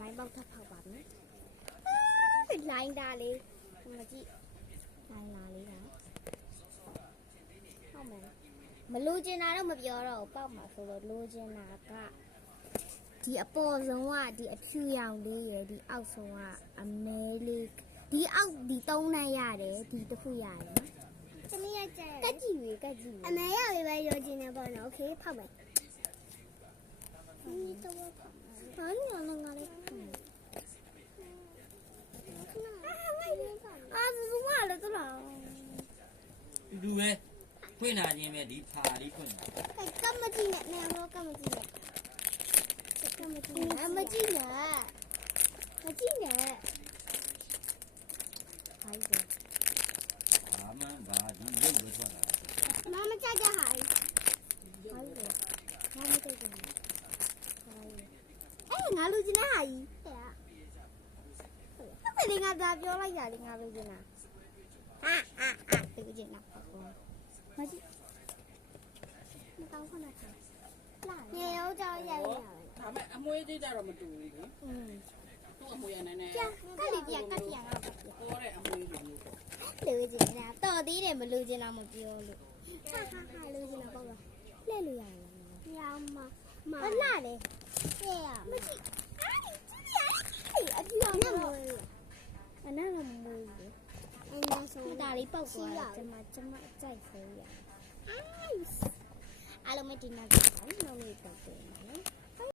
လိုင်းပေါက်ထပ်ဖောက်ပါမယ်လိုင်းဒါလေးမကြည့်လိုင်းလာလေးလားဟုတ်မယ်မလိုချင်တာတော့မပြောတော့ဘူးပေါက်မှာဆိုတော့လိုချင်တာကဒီအပေါ်ဆုံးကဒီအဖြူရောင်လေးရယ်ဒီအောက်ဆုံးကအမဲလေးဒီအောက်ဒီ3နှမ်းရတယ်ဒီတစ်ခုရတယ်နော်သမီးရကြတယ်ကက်ကြည့်ပြီကက်ကြည့်အမဲရောပဲရောချင်နေပေါ့နော်โอเคဖောက်မယ်ဒီတော့ဘာလို့လဲငါလေးဘူးမလည်းတော့လားတူပဲဖွင့်လာခြင်းပဲဒီဖာလေးဖွင့်လာကမ္မကြီးနဲ့နေရောကမ္မကြီးနဲ့ကမ္မကြီးနဲ့မကြီးနဲ့မကြီးနဲ့ဟိုင်းပဲဘာမှဘာဒီရုပ်လို့ထွက်လာမမကြကြဟိုင်းဟိုင်းပဲမမကြကြဟိုင်းအဲ့ငါလူချင်းနဲ့ဟာကြီးဟုတ်တယ်ငါသာပြောလိုက်ရလေငါလူချင်းလားတူကျင်တာပေါ့မကြီးမကောင်းခဏခါလာရေရောကြောက်ရရဒါမဲ့အမွေးသေးကြတော့မတူဘူးလေသူ့အမွေးရနေနေကတ်လီပြကတ်ပြငါ့ကိုပေါ်တဲ့အမွေးတွေမျိုးပေါ့လူကျင်တာတော်သေးတယ်မလူကျင်တော့မပြောလို့ဟာလူကျင်တော့ပေါ့လားလှည့်လို့ရတယ်ညမမလာလေဟဲ့ရမကြည့်အပြည့်အောင်နော်အနာမမွေးဘူးအနာဆုံးဒါလေးပေါက်သွားတယ်ကျမအကြိုက်ဆုံးရအားလုံးမတင်နေကြဘူးနောက်နေ့တော့ပြန်မယ်နော်